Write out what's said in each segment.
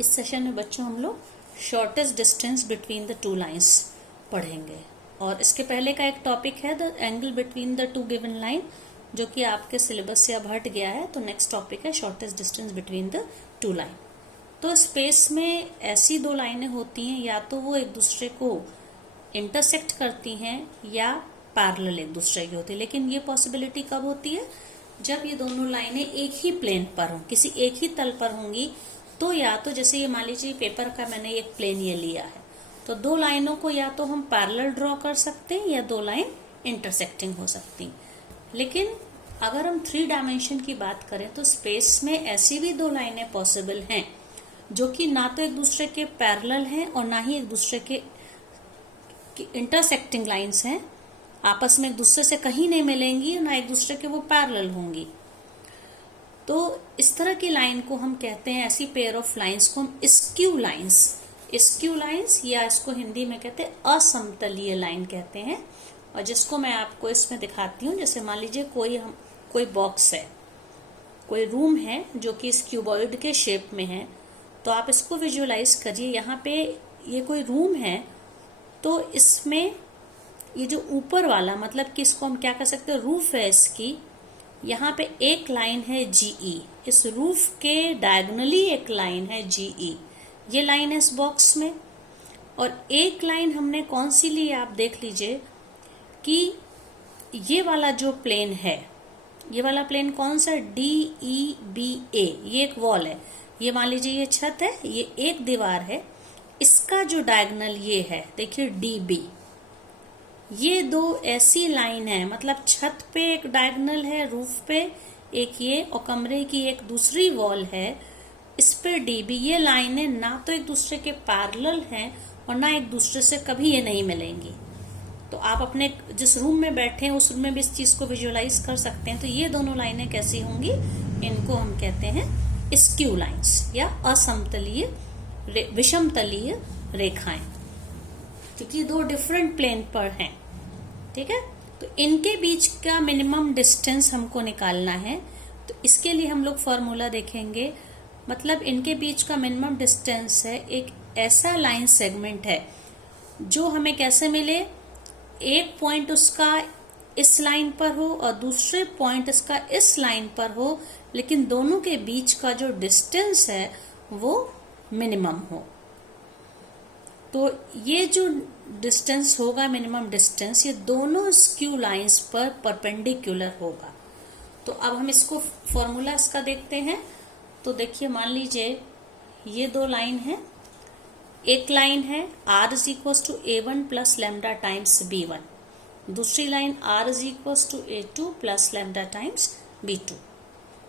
इस सेशन में बच्चों हम लोग shortest distance between the two lines पढ़ेंगे। और इसके पहले का एक टॉपिक है the angle between the two given line, जो कि आपके सिलेबस से अब हट गया है। तो नेक्स्ट टॉपिक है shortest distance between the two line. तो स्पेस में ऐसी दो लाइनें होती हैं, या तो वो एक दूसरे को इंटरसेक्ट करती हैं या पैरेलल एक दूसरे की होती है। लेकिन ये पॉसिबिलिटी कब होती है? जब ये दोनों लाइनें एक ही प्लेन पर हों, किसी एक ही तल पर होंगी। तो या तो जैसे ये मान लीजिए पेपर का मैंने एक प्लेन ये लिया है, तो दो लाइनों को या तो हम पैरेलल ड्रॉ कर सकते हैं या दो लाइन इंटरसेक्टिंग हो सकती हैं। लेकिन अगर हम 3 डायमेंशन की बात करें तो स्पेस में ऐसी भी दो लाइनें पॉसिबल हैं जो कि ना तो एक दूसरे के पैरेलल हैं और ना ही एक दूसरे के इंटरसेक्टिंग लाइंस हैं। आपस में एक दूसरे से कहीं नहीं मिलेंगी, ना एक दूसरे के वो पैरेलल होंगी। तो इस तरह की लाइन को हम कहते हैं, ऐसी पेयर ऑफ लाइंस को हम स्क्यू लाइंस या इसको हिंदी में कहते हैं असमतलीय लाइन कहते हैं। और जिसको मैं आपको इसमें दिखाती हूँ, जैसे मान लीजिए कोई बॉक्स है, कोई रूम है जो कि इस क्यूबॉइड के शेप में है। तो आप इसको विजुअलाइज करिए, यहाँ पे ये कोई रूम है। तो इसमें ये जो ऊपर वाला, मतलब कि इसको हम क्या कर सकते हैं, रूफ है इसकी। यहाँ पे एक लाइन है GE, इस रूफ के डायगोनली एक लाइन है GE, ये लाइन है इस बॉक्स में। और एक लाइन हमने कौन सी ली आप देख लीजिए कि ये वाला जो प्लेन है, ये वाला प्लेन कौन सा? DEBA, ये एक वॉल है। ये मान लीजिए ये छत है, ये एक दीवार है। इसका जो डायगोनल ये है, देखिए DB। ये दो ऐसी लाइन है, मतलब छत पे एक डायगोनल है, रूफ पे एक ये, और कमरे की एक दूसरी वॉल है, इस पे DB। ये लाइनें ना तो एक दूसरे के पैरेलल हैं और ना एक दूसरे से कभी ये नहीं मिलेंगी। तो आप अपने जिस रूम में बैठे हैं उस रूम में भी इस चीज को विजुअलाइज कर सकते हैं। तो ये दोनों लाइनें कैसी होंगी? इनको हम कहते हैं स्क्यू लाइंस या असमतलीय विषमतलीय रेखाएं, क्योंकि दो डिफरेंट प्लेन पर हैं। ठीक है, तो इनके बीच का मिनिमम डिस्टेंस हमको निकालना है। तो इसके लिए हम लोग फॉर्मूला देखेंगे। मतलब इनके बीच का मिनिमम डिस्टेंस है, एक ऐसा लाइन सेगमेंट है जो हमें कैसे मिले, एक पॉइंट उसका इस लाइन पर हो और दूसरे पॉइंट इसका इस लाइन पर हो, लेकिन दोनों के बीच का जो डिस्टेंस है वो मिनिमम हो। तो ये जो डिस्टेंस होगा, मिनिमम डिस्टेंस, ये दोनों स्क्यू लाइंस पर परपेंडिकुलर होगा। तो अब हम इसको फॉर्मूला इसका देखते हैं। तो देखिए, मान लीजिए ये दो लाइन है। एक लाइन है R is equals to A1 plus lambda times B1, दूसरी line R is equals to A2 plus lambda times B2।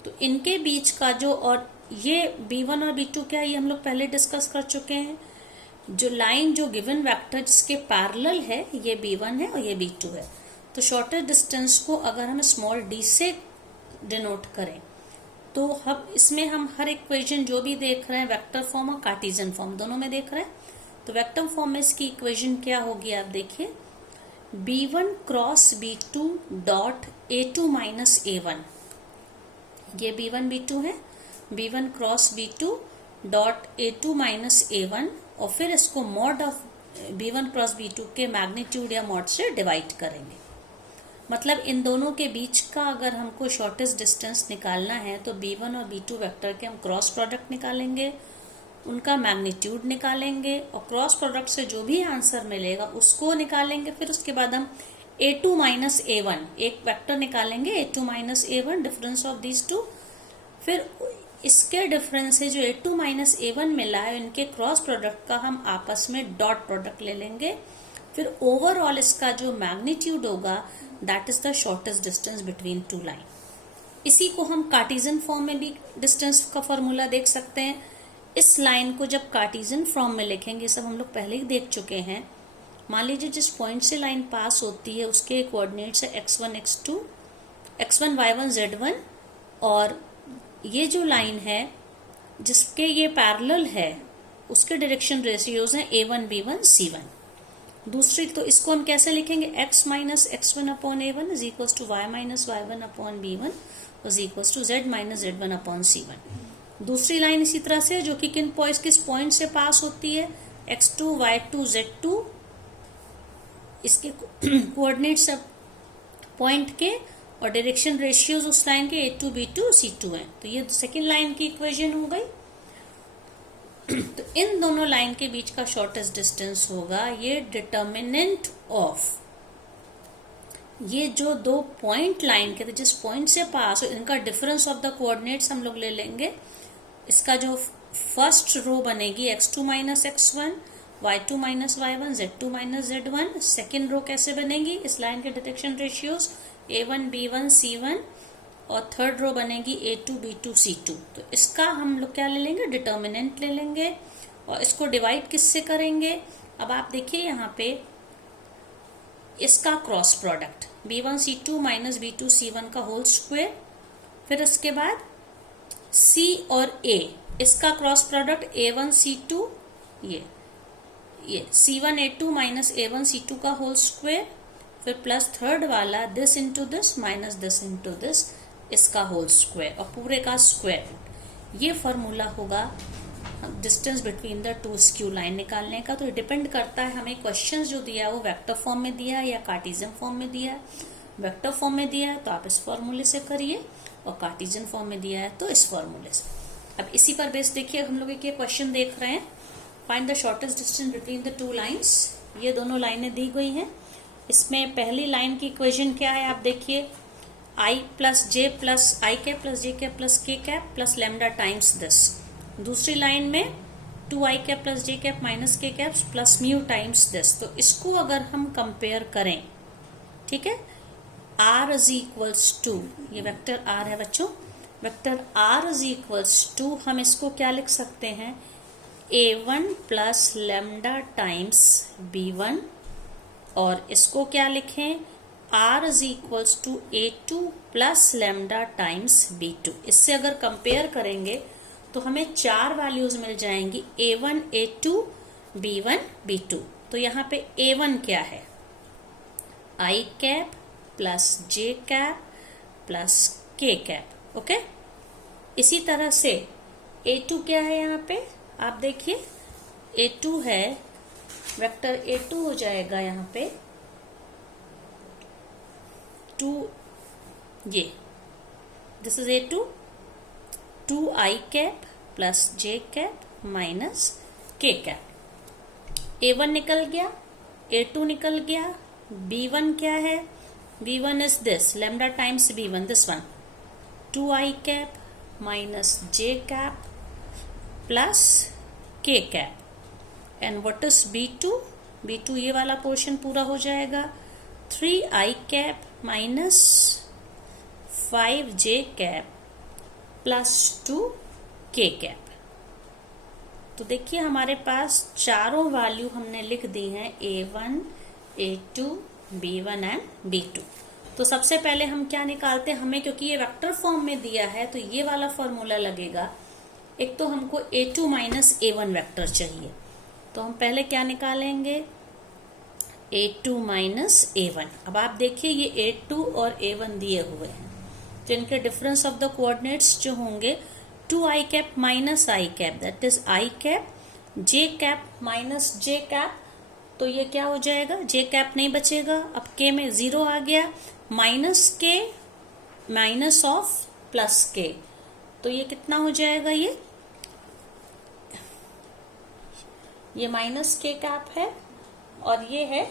तो इनके बीच का जो, और ये B1 और B2 क्या है, ये हम लोग पहले डिस्कस कर चुके हैं। जो लाइन, जो गिवन वेक्टर जिसके पैरेलल है, ये B1 है और ये B2 है। तो शॉर्टेस्ट डिस्टेंस को अगर हम स्मॉल d से डिनोट करें, तो इसमें हम हर इक्वेशन जो भी देख रहे हैं, वेक्टर फॉर्म और कार्टेशियन फॉर्म दोनों में देख रहे हैं। तो वेक्टर फॉर्म में इसकी इक्वेशन क्या होगी आप देखिए, B1 cross B2 dot A2 minus A1। ये B1 B2 है, B1 cross B2 dot A2 minus A1, और फिर इसको mod of B1 cross B2 के मैग्नीट्यूड या मॉड से डिवाइड करेंगे। मतलब इन दोनों के बीच का अगर हमको शॉर्टेस्ट डिस्टेंस निकालना है तो B1 और B2 वेक्टर के हम क्रॉस प्रोडक्ट निकालेंगे, उनका मैग्नीट्यूड निकालेंगे, और क्रॉस प्रोडक्ट से जो भी आंसर मिलेगा उसको निकालेंगे। फिर उसके बाद हम A2 माइनस A1 एक वेक्टर निकालेंगे, A2 minus A1, difference of these two. फिर इसके डिफरेंस से जो A2 माइनस A1 मिला है, इनके क्रॉस प्रोडक्ट का हम आपस में डॉट प्रोडक्ट ले लेंगे। फिर ओवरऑल इसका जो मैग्नीट्यूड होगा, that is the shortest distance between two line. इसी को हम कार्टेशियन फॉर्म में भी डिस्टेंस का फॉर्मूला देख सकते हैं। इस लाइन को जब कार्टेशियन फॉर्म में लिखेंगे, सब हम लोग पहले ही देख चुके हैं। मान लीजिए जिस पॉइंट से लाइन पास होती है उसके कोऑर्डिनेट्स है x1 x2, x1 y1 z1, और ये जो लाइन है जिसके ये पैरेलल है उसके डायरेक्शन रेशियोज हैं A1 B1 C1। दूसरी, तो इसको हम कैसे लिखेंगे, x minus x1 upon A1 is equals to y minus y1 upon B1 is equals to z minus z1 upon C1। दूसरी लाइन इसी तरह से, जो कि किस पॉइंट से पास होती है, x2 y2 z2, इसके कोऑर्डिनेट्स पॉइंट के और डायरेक्शन रेशियोज उस लाइन के a2 b2 c2 हैं। तो ये सेकेंड लाइन की इक्वेशन हो गई। तो इन दोनों लाइन के बीच का शॉर्टेस्ट डिस्टेंस होगा ये डिटर्मिनेंट ऑफ, ये जो दो पॉइंट लाइन के थे जिस पॉइंट से पास हो, इनका डिफरेंस ऑफ द कोऑर्डिनेट्स हम लोग ले लेंगे। इसका जो फर्स्ट रो बनेगी x2 minus x1, y2 minus y1, z2 minus z1। Second row कैसे बनेगी, इस लाइन के direction ratios a1 b1 c1, और थर्ड रो बनेगी a2 b2 c2। तो इसका हम लोग क्या ले लेंगे, डिटर्मिनेंट ले लेंगे, और इसको डिवाइड किससे करेंगे। अब आप देखिए यहाँ पे इसका cross product b1 c2 minus b2 c1 का होल स्क्वायर, फिर इसके बाद c और a, इसका क्रॉस प्रोडक्ट a1 c2, ये c1 a2 minus a1 c2 का होल स्क्वायर, फिर प्लस थर्ड वाला this into this minus this into this, इसका होल स्क्वायर, और पूरे का स्क्वायर रूट। ये फॉर्मूला होगा distance between the two skew line निकालने का। तो डिपेंड करता है हमें क्वेश्चन जो दिया है वो वेक्टर फॉर्म में दिया है या कार्टेशियन फॉर्म में दिया है। वेक्टर फॉर्म में दिया है तो आप इस फॉर्मूले से करिए, और कार्टेशियन फॉर्म में दिया है तो इस फॉर्मूले से। अब इसी पर बेस देखिए, हम लोग एक ये क्वेश्चन देख रहे हैं, find the shortest distance between the two lines. ये दोनों लाइनें दी गई हैं। इसमें पहली लाइन की इक्वेशन क्या है, आप देखिए, i plus j plus i cap plus j cap plus k cap plus lambda times this. दूसरी लाइन में 2i cap plus j cap minus k cap plus mu times this. तो इसको अगर हम कंपेयर करें, ठीक है, r इज इक्वल्स टू, ये वेक्टर r है बच्चों, vector r is equals to, हम इसको क्या लिख सकते हैं, a1 plus lambda times b1, और इसको क्या लिखें, r is equals to a2 plus lambda times b2। इससे अगर कंपेयर करेंगे तो हमें चार वैल्यूज मिल जाएंगी, a1 a2 b1 b2। तो यहाँ पे a1 क्या है, i cap plus j cap plus k cap, okay. इसी तरह से a2 क्या है, यहाँ पे आप देखिए a2 है, वेक्टर a2 हो जाएगा यहाँ पे 2, ये this is a2, 2i cap plus j cap minus k cap. a1 निकल गया, a2 निकल गया, b1 क्या है, b1 is this lambda times b1, this one, 2i cap minus j cap plus k cap. And what is b2, b2 ये वाला portion पूरा हो जाएगा, 3i cap minus 5j cap plus 2k cap. तो देखिए हमारे पास चारों वैल्यू हमने लिख दी हैं, a1 a2 b1 and b2। तो सबसे पहले हम क्या निकालते हैं, हमें क्योंकि ये वेक्टर फॉर्म में दिया है तो ये वाला फॉर्मूला लगेगा। एक तो हमको a2 माइनस a1 वेक्टर चाहिए, तो हम पहले क्या निकालेंगे, a2 माइनस a1। अब आप देखिए ये a2 और a1 दिए हुए हैं, तो इनके डिफरेंस ऑफ द कोऑर्डिनेट्स जो होंगे 2i cap minus I cap, that is I cap, J cap minus j cap, तो ये क्या हो जाएगा, जे कैप नहीं बचेगा, अब के में 0 आ गया, माइनस के माइनस ऑफ प्लस के, तो ये कितना हो जाएगा, ये माइनस के कैप है, और ये है,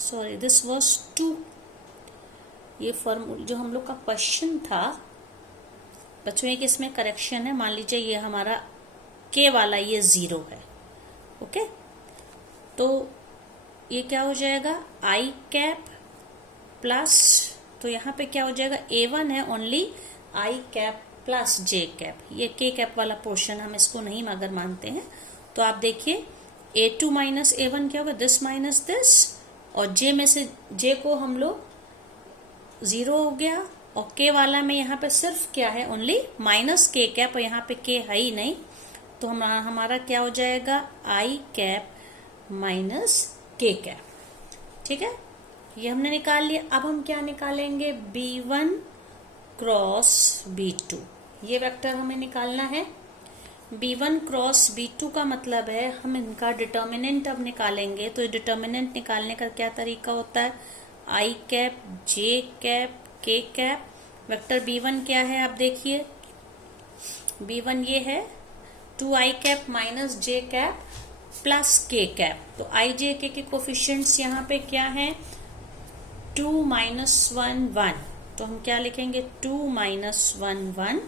सॉरी दिस वाज 2। ये फॉर्मूला जो हम लोग का क्वेश्चन था बच्चों, एक इसमें करेक्शन है, मान लीजिए ये हमारा के वाला ये 0 है, ओके। तो ये क्या हो जाएगा, आई कैप प्लस, तो यहाँ पे क्या हो जाएगा, a1 है only I cap plus j cap, ये के कैप वाला पोर्शन हम इसको नहीं अगर मानते हैं तो आप देखिए a2 माइनस a1 क्या होगा, दिस माइनस दिस, और जे में से जे को हम लोग 0 हो गया, और के वाला में यहाँ पे सिर्फ क्या है, ओनली माइनस के कैप, और यहाँ पे के है ही नहीं, तो हमारा क्या हो जाएगा, आई कैप माइनस के कैप, ठीक है। ये हमने निकाल लिया। अब हम क्या निकालेंगे, b1 क्रॉस B2, ये वेक्टर हमें निकालना है। B1 क्रॉस B2 का मतलब है हम इनका डिटर्मिनेंट अब निकालेंगे। तो डिटर्मिनेंट निकालने का क्या तरीका होता है, I cap, J cap, K cap. Vector B1 क्या है आप देखिए, B1 ये है 2I cap minus J cap plus K cap. तो I J K के कोफिशिएंट्स यहाँ पे क्या है, 2 -1 1। तो हम क्या लिखेंगे, 2 -1 1।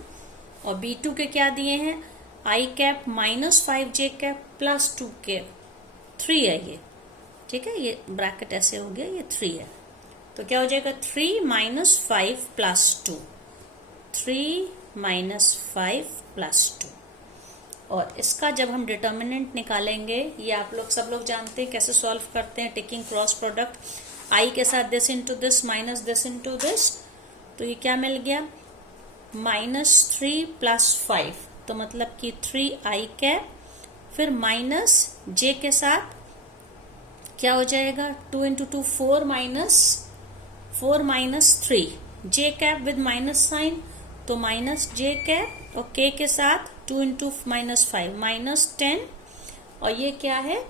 और B2 के क्या दिए हैं, I cap minus 5J cap plus 2 cap, 3 है ये, ठीक है, ये ब्रैकेट ऐसे हो गया, ये 3 है। तो क्या हो जाएगा, 3 - 5 + 2, 3 - 5 + 2। और इसका जब हम डिटर्मिनेंट निकालेंगे, ये आप लोग सब लोग जानते हैं कैसे सॉल्व करते हैं, टेकिंग क्रॉस प्रोडक्ट, I के साथ this into this minus this into this. तो ये क्या मिल गया, -3 + 5, तो मतलब कि 3I कैप, फिर माइनस J के साथ क्या हो जाएगा, 2 × 2 4 - 3, J cap with minus sign, तो -J कैप, और K के साथ 2 × -5 -10, और ये क्या है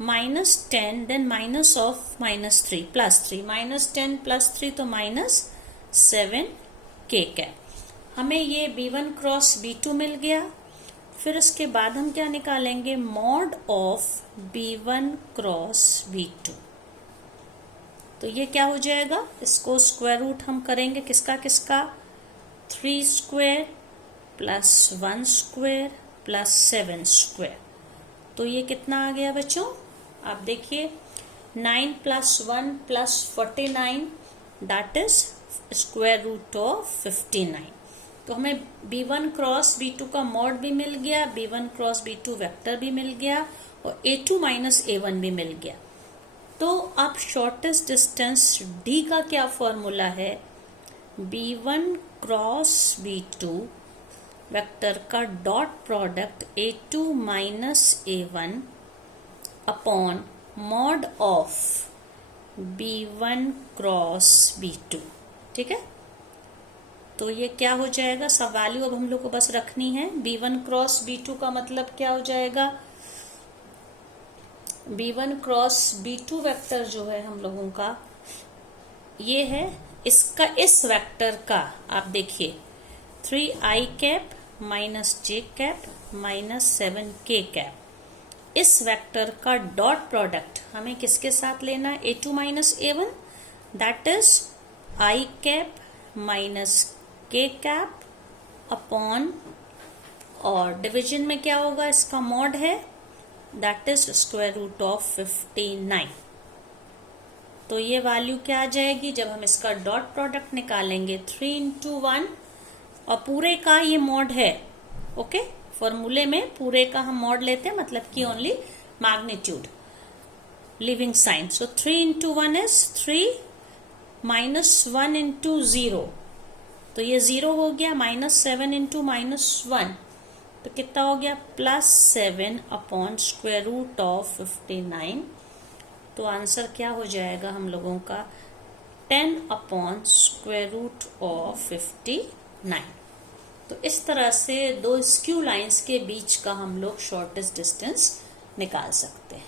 -10, देन माइनस ऑफ -3 +3, -10 +3 तो -7 K कैप। हमें ये B1 क्रॉस B2 मिल गया। फिर उसके बाद हम क्या निकालेंगे, mod of B1 cross B2। तो ये क्या हो जाएगा, इसको स्क्वायर रूट हम करेंगे किसका किसका, 3² + 1² + 7²। तो ये कितना आ गया बच्चों, आप देखिए 9 + 1 + 49, दैट इज √59। तो हमें B1 क्रॉस B2 का मॉड भी मिल गया, B1 क्रॉस B2 वेक्टर भी मिल गया, और A2 - A1 भी मिल गया। तो अब शॉर्टेस्ट डिस्टेंस D का क्या फॉर्मूला है, B1 क्रॉस B2 वेक्टर का dot product A2 - A1 upon mod of B1 cross B2, ठीक है। तो ये क्या हो जाएगा, सब वैल्यू अब हम लोग को बस रखनी है। B1 क्रॉस B2 का मतलब क्या हो जाएगा, B1 क्रॉस B2 वेक्टर जो है हम लोगों का, ये है इसका, इस वेक्टर का आप देखिए 3I cap -J cap -7 K cap, इस वेक्टर का डॉट प्रोडक्ट हमें किसके साथ लेना है, A2 - A1, that is I cap -K cap upon, और डिवीजन में क्या होगा, इसका मॉड है, दैट इज √59। तो ये वैल्यू क्या आ जाएगी, जब हम इसका डॉट प्रोडक्ट निकालेंगे 3 × 1, और पूरे का ये मॉड है, ओके, फॉर्मूले में पूरे का हम मॉड लेते हैं, मतलब कि only magnitude, leaving sign. So 3 × 1 is 3 -1 × 0, तो ये 0 हो गया, -7 × -1, तो कितना हो गया, +7 अपॉन √59। तो आंसर क्या हो जाएगा हम लोगों का, 10 अपॉन √59। तो इस तरह से दो स्क्यू लाइंस के बीच का हम लोग शॉर्टेस्ट डिस्टेंस निकाल सकते हैं।